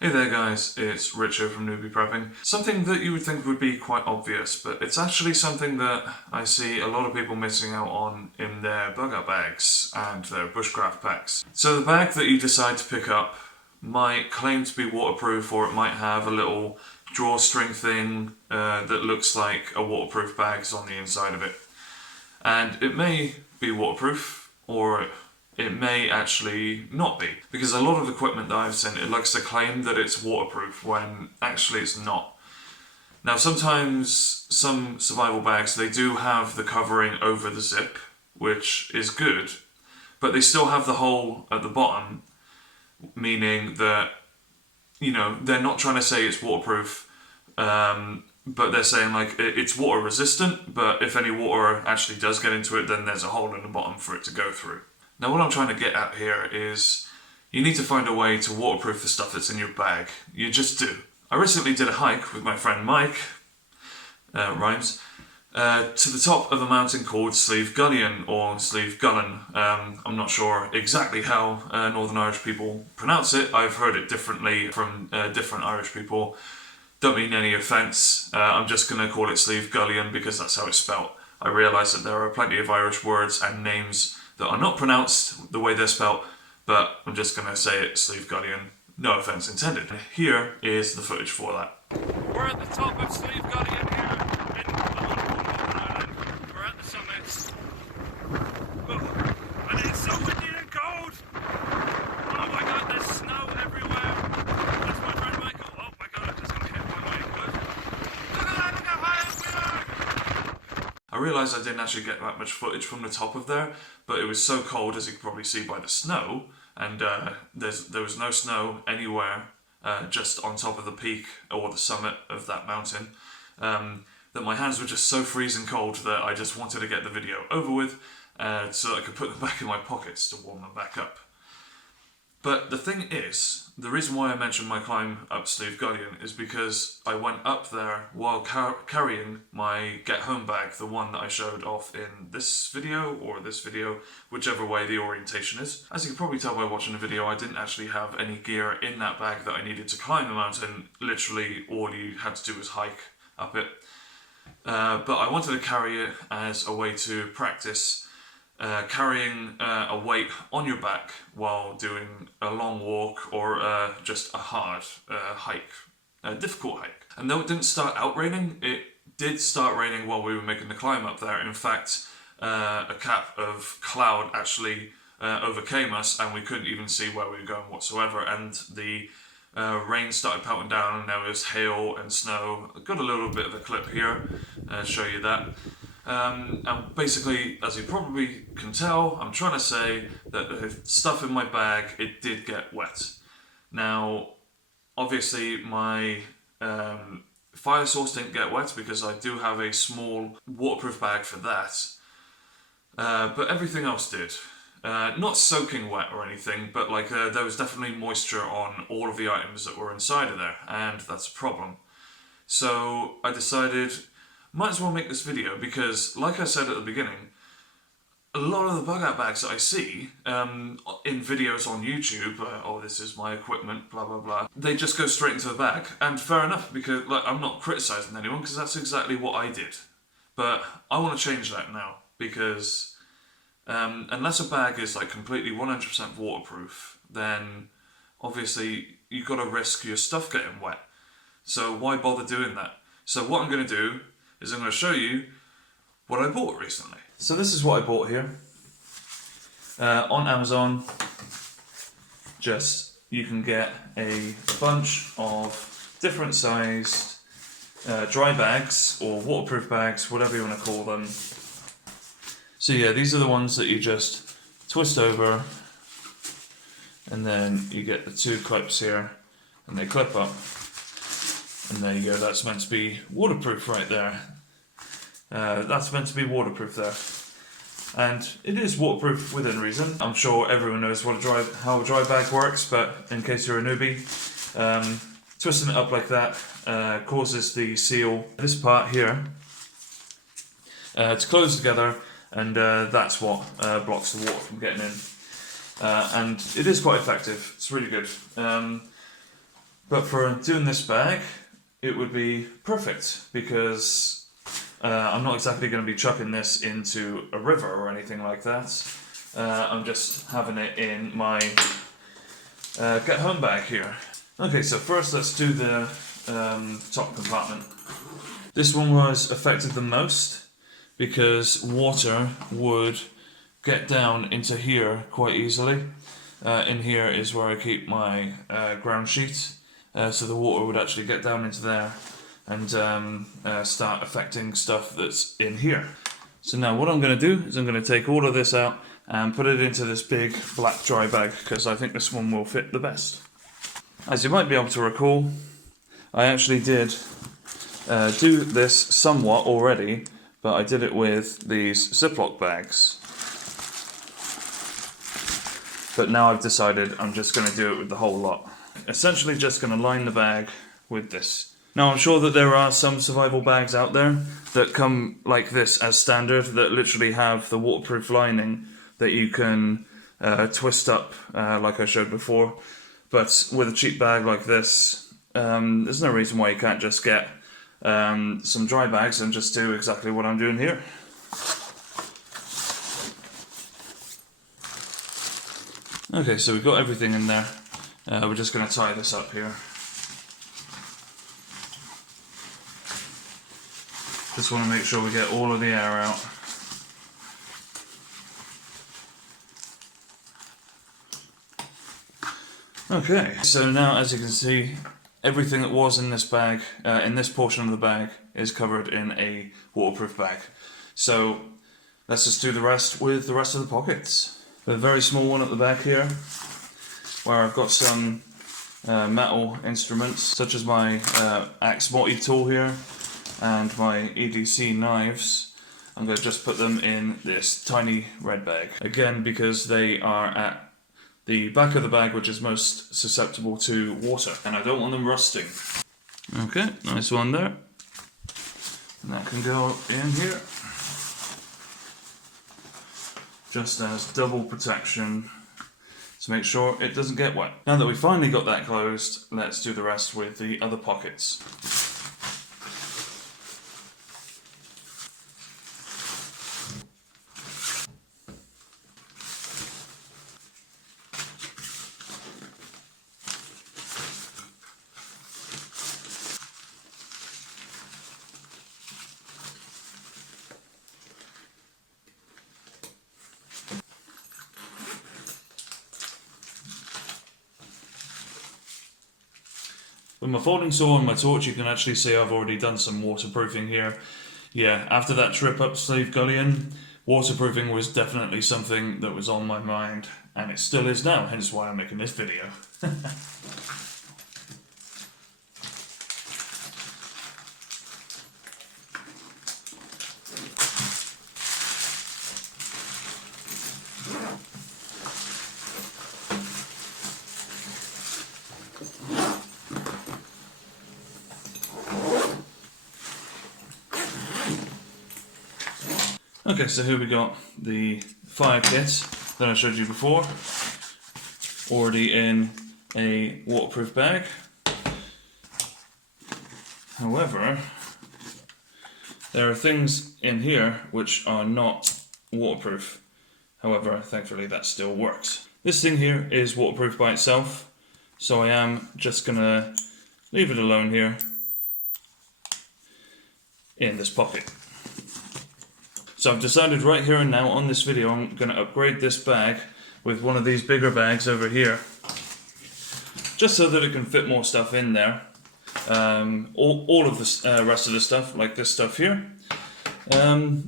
Hey there guys, it's Richard from Newbie Prepping. Something that you would think would be quite obvious, but it's actually something that I see a lot of people missing out on in their bug out bags and their bushcraft packs. So the bag that you decide to pick up might claim to be waterproof, or it might have a little drawstring thing that looks like a waterproof bag is on the inside of it. And it may be waterproof, or it may actually not be, because a lot of equipment that I've seen, it likes to claim that it's waterproof when actually it's not. Now sometimes some survival bags, they do have the covering over the zip, which is good, but they still have the hole at the bottom, meaning that, you know, they're not trying to say it's waterproof, but they're saying like it's water resistant, but if any water actually does get into it, then there's a hole in the bottom for it to go through. Now what I'm trying to get at here is you need to find a way to waterproof the stuff that's in your bag. You just do. I recently did a hike with my friend Mike, rhymes, to the top of a mountain called Slieve Gullion, or Slieve Gullen. I'm not sure exactly how Northern Irish people pronounce it. I've heard it differently from different Irish people. Don't mean any offence. I'm just going to call it Slieve Gullion because that's how it's spelt. I realise that there are plenty of Irish words and names that are not pronounced the way they're spelt, but I'm just going to say it Slieve Gullion. No offence intended. Here is the footage for that. We're at the top of Slieve Gullion here in Northern Ireland. We're at the summit. Oh, and it's so windy and cold! Oh my god, there's snow everywhere! That's my friend Michael. Oh my god, I just got hit by my foot. Look at that, look how high up we are! I realised I didn't actually get that much footage from the top of there, but it was so cold, as you can probably see by the snow, and there was no snow anywhere just on top of the peak or the summit of that mountain, that my hands were just so freezing cold that I just wanted to get the video over with so I could put them back in my pockets to warm them back up. But the thing is, the reason why I mentioned my climb up Slieve Gullion is because I went up there while carrying my get home bag, the one that I showed off in this video, or this video, whichever way the orientation is. As you can probably tell by watching the video, I didn't actually have any gear in that bag that I needed to climb the mountain. Literally all you had to do was hike up it. But I wanted to carry it as a way to practice carrying a weight on your back while doing a long walk or just a hard hike, a difficult hike. And though it didn't start out raining, it did start raining while we were making the climb up there. In fact, a cap of cloud actually overcame us and we couldn't even see where we were going whatsoever, and the rain started pelting down and there was hail and snow. I've got a little bit of a clip here to show you that. And basically, as you probably can tell, I'm trying to say that the stuff in my bag, it did get wet. Now, obviously my fire source didn't get wet because I do have a small waterproof bag for that. But everything else did. Not soaking wet or anything, but like there was definitely moisture on all of the items that were inside of there, and that's a problem. So I decided, might as well make this video because, like I said at the beginning, a lot of the bug out bags that I see in videos on YouTube, oh this is my equipment, blah blah blah, they just go straight into the bag, and fair enough, because like I'm not criticising anyone because that's exactly what I did. But I want to change that now because unless a bag is like completely 100% waterproof, then obviously you've got to risk your stuff getting wet. So why bother doing that? So what I'm going to do is I'm going to show you what I bought recently. So this is what I bought here on Amazon. Just, you can get a bunch of different sized dry bags or waterproof bags, whatever you want to call them. So yeah, these are the ones that you just twist over, and then you get the two clips here and they clip up. And there you go, that's meant to be waterproof right there. That's meant to be waterproof there. And it is waterproof within reason. I'm sure everyone knows how a dry bag works, but in case you're a newbie, twisting it up like that causes the seal, this part here, to close together, and that's what blocks the water from getting in. And it is quite effective, it's really good. But for doing this bag, it would be perfect because I'm not exactly going to be chucking this into a river or anything like that. I'm just having it in my get home bag here. Okay, so first let's do the top compartment. This one was affected the most because water would get down into here quite easily. In here is where I keep my ground sheet, so the water would actually get down into there and start affecting stuff that's in here. So now what I'm going to do is I'm going to take all of this out and put it into this big black dry bag because I think this one will fit the best. As you might be able to recall, I actually did do this somewhat already, but I did it with these Ziploc bags. But now I've decided I'm just going to do it with the whole lot. Essentially just going to line the bag with this. Now I'm sure that there are some survival bags out there that come like this as standard, that literally have the waterproof lining that you can twist up like I showed before. But with a cheap bag like this, there's no reason why you can't just get some dry bags and just do exactly what I'm doing here. Okay, so we've got everything in there. We're just going to tie this up here. Just want to make sure we get all of the air out. Okay, so now as you can see, everything that was in this bag, in this portion of the bag, is covered in a waterproof bag. So let's just do the rest with the rest of the pockets. A very small one at the back here, where I've got some metal instruments, such as my axe motty tool here, and my EDC knives. I'm going to just put them in this tiny red bag. Again, because they are at the back of the bag, which is most susceptible to water, and I don't want them rusting. Okay, nice one there. And that can go in here. Just as double protection to make sure it doesn't get wet. Now that we've finally got that closed, let's do the rest with the other pockets. With my folding saw and my torch, you can actually see I've already done some waterproofing here. Yeah, after that trip up Slave Gullion, waterproofing was definitely something that was on my mind, and it still is now, hence why I'm making this video. Okay, so here we got the fire kit that I showed you before, already in a waterproof bag. However, there are things in here which are not waterproof. However, thankfully that still works. This thing here is waterproof by itself, so I am just gonna leave it alone here in this pocket. So I've decided right here and now on this video I'm going to upgrade this bag with one of these bigger bags over here, just so that it can fit more stuff in there. All of the rest of the stuff, like this stuff here,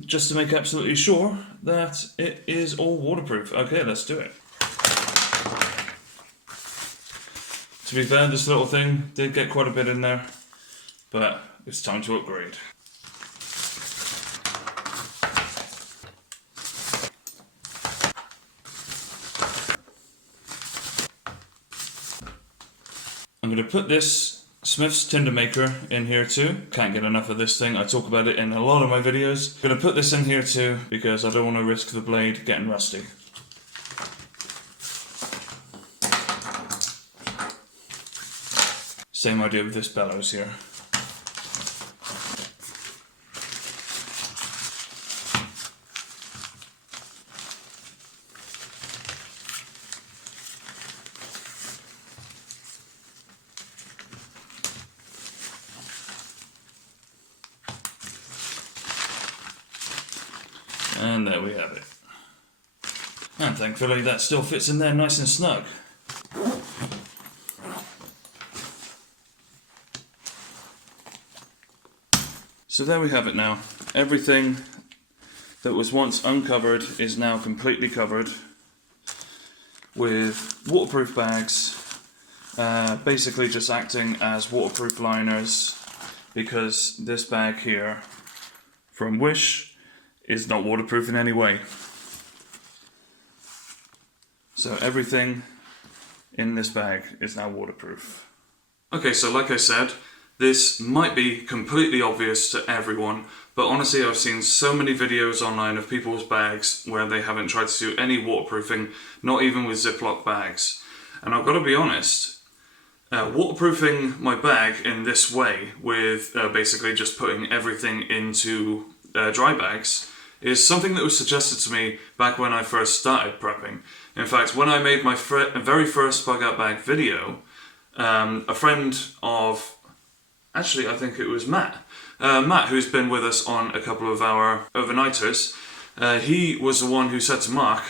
just to make absolutely sure that it is all waterproof. Okay, let's do it. To be fair, this little thing did get quite a bit in there, but it's time to upgrade. I'm going to put this Smith's Tinder Maker in here too. Can't get enough of this thing. I talk about it in a lot of my videos. I'm going to put this in here too because I don't want to risk the blade getting rusty. Same idea with this bellows here. And there we have it. And thankfully that still fits in there nice and snug. So there we have it now. Everything that was once uncovered is now completely covered with waterproof bags, basically just acting as waterproof liners, because this bag here from Wish is not waterproof in any way. So everything in this bag is now waterproof. Okay, so like I said, this might be completely obvious to everyone, but honestly I've seen so many videos online of people's bags where they haven't tried to do any waterproofing, not even with Ziploc bags. And I've got to be honest, waterproofing my bag in this way, with basically just putting everything into dry bags, is something that was suggested to me back when I first started prepping. In fact, when I made my very first bug out bag video, a friend of, actually I think it was Matt, who's been with us on a couple of our overnighters, he was the one who said to Mark,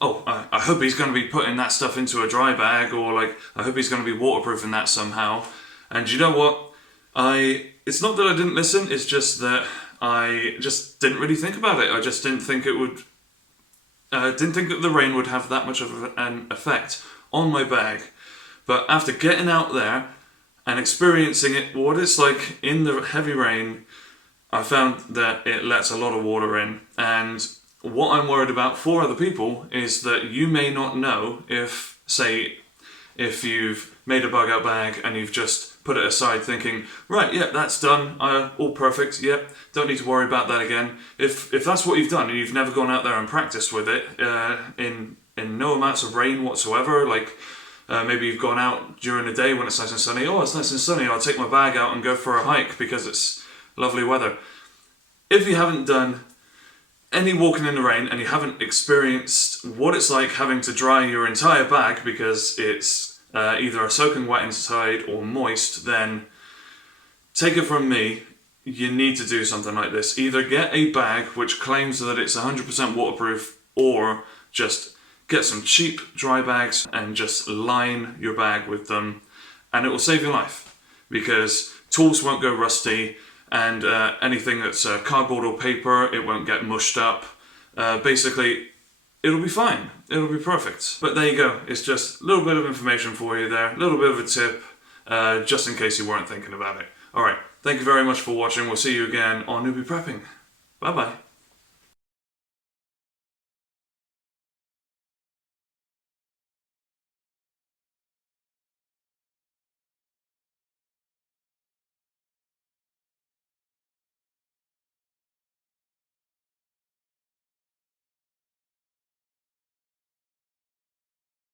oh, I hope he's going to be putting that stuff into a dry bag, or like, I hope he's going to be waterproofing that somehow. And you know what? It's not that I didn't listen, it's just that I just didn't really think about it. I just didn't think it would, didn't think that the rain would have that much of an effect on my bag. But after getting out there and experiencing it, what it's like in the heavy rain, I found that it lets a lot of water in. And what I'm worried about for other people is that you may not know if, say, if you've made a bug out bag and you've just put it aside thinking, right, yeah, that's done, all perfect, yep, don't need to worry about that again. If that's what you've done and you've never gone out there and practiced with it in no amounts of rain whatsoever, like maybe you've gone out during the day when it's nice and sunny, oh, it's nice and sunny, I'll take my bag out and go for a hike because it's lovely weather. If you haven't done any walking in the rain and you haven't experienced what it's like having to dry your entire bag because it's either soaking wet inside or moist, then take it from me, you need to do something like this. Either get a bag which claims that it's 100% waterproof, or just get some cheap dry bags and just line your bag with them, and it will save your life, because tools won't go rusty, and anything that's cardboard or paper, it won't get mushed up. Basically, it'll be fine. It'll be perfect. But there you go. It's just a little bit of information for you there, a little bit of a tip, just in case you weren't thinking about it. Alright, thank you very much for watching. We'll see you again on Newbie Prepping. Bye bye.